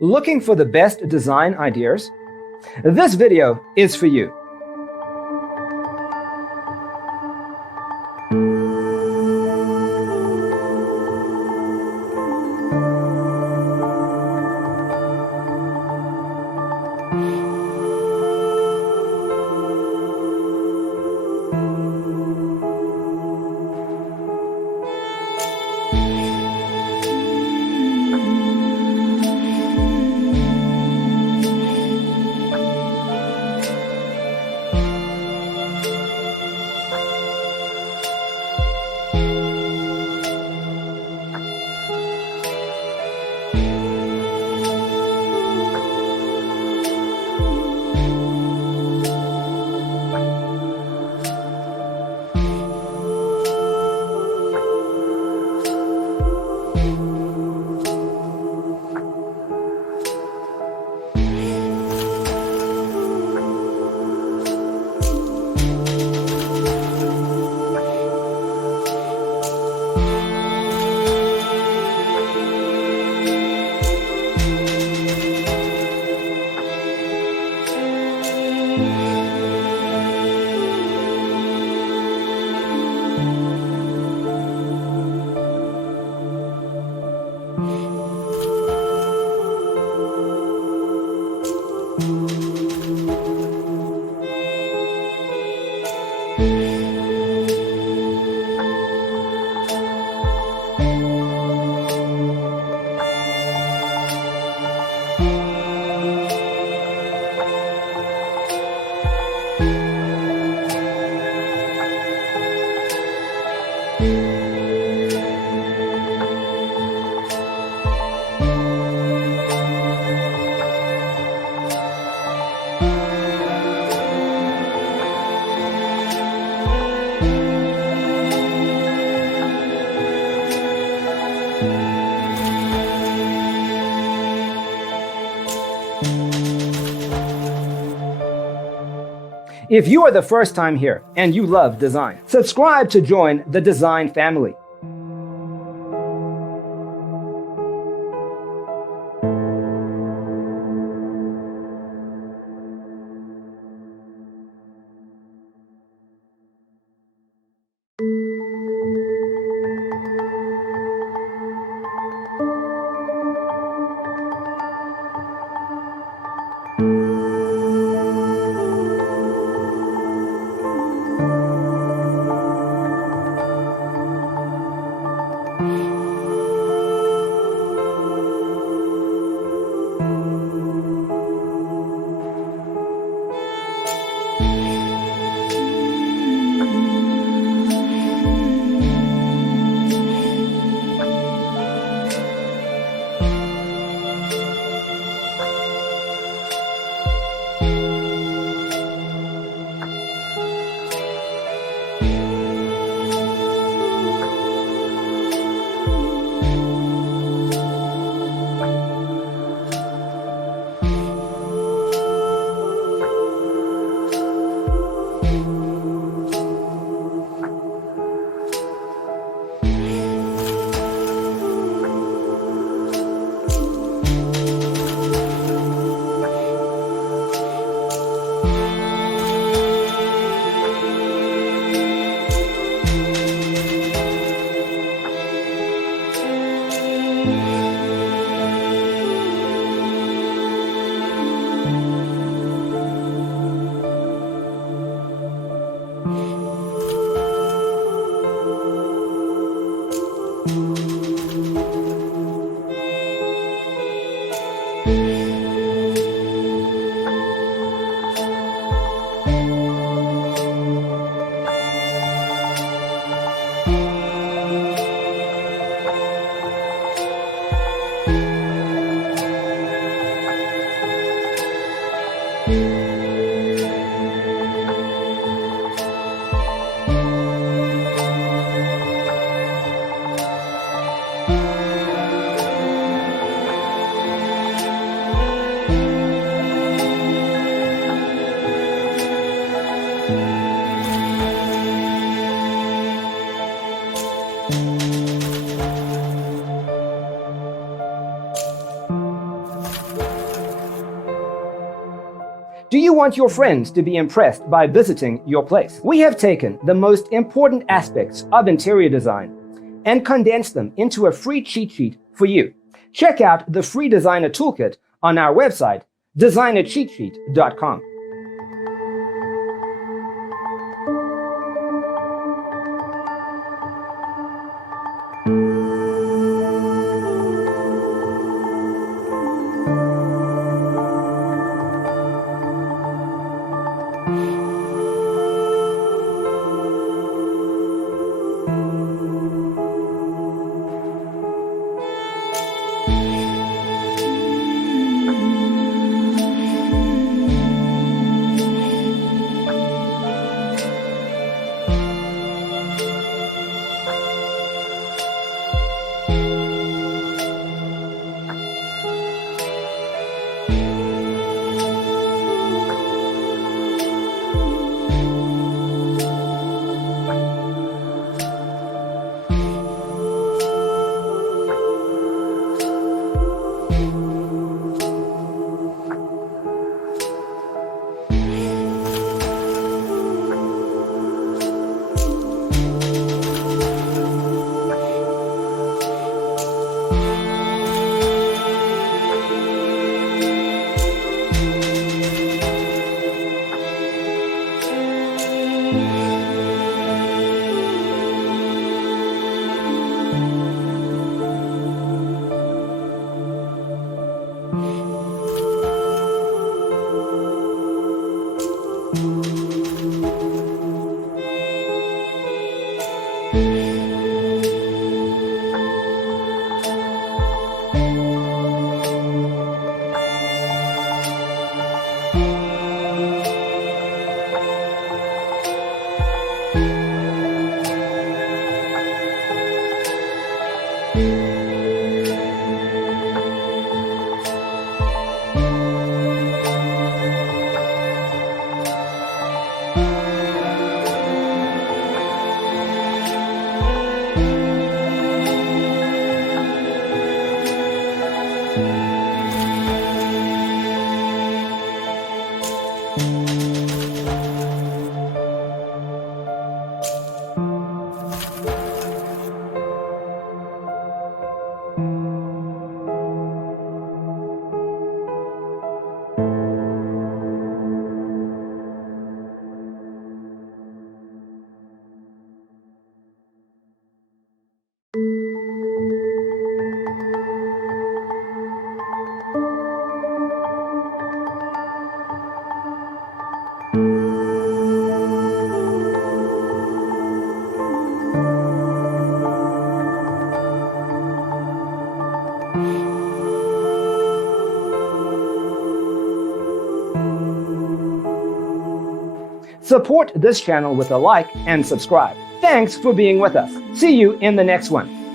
Looking for the best design ideas? This video is for you. If you are the first time here and you love design, subscribe to join the design family. Do you want your friends to be impressed by visiting your place? We have taken the most important aspects of interior design and condensed them into a free cheat sheet for you. Check out the free designer toolkit on our website, designercheatsheet.com. Support this channel with a like and subscribe. Thanks for being with us. See you in the next one.